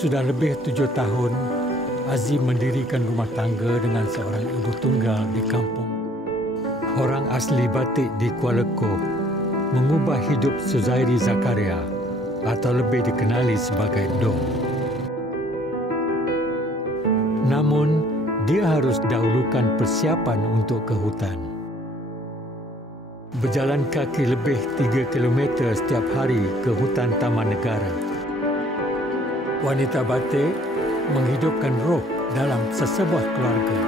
Sudah lebih 7 tahun, Azim mendirikan rumah tangga dengan seorang ibu tunggal di kampung. Orang asli Batik di Kuala Koh mengubah hidup Suzairi Zakaria atau lebih dikenali sebagai Dong. Namun, dia harus dahulukan persiapan untuk ke hutan. Berjalan kaki lebih 3 kilometer setiap hari ke hutan Taman Negara. Wanita Batik menghidupkan roh dalam sesebuah keluarga.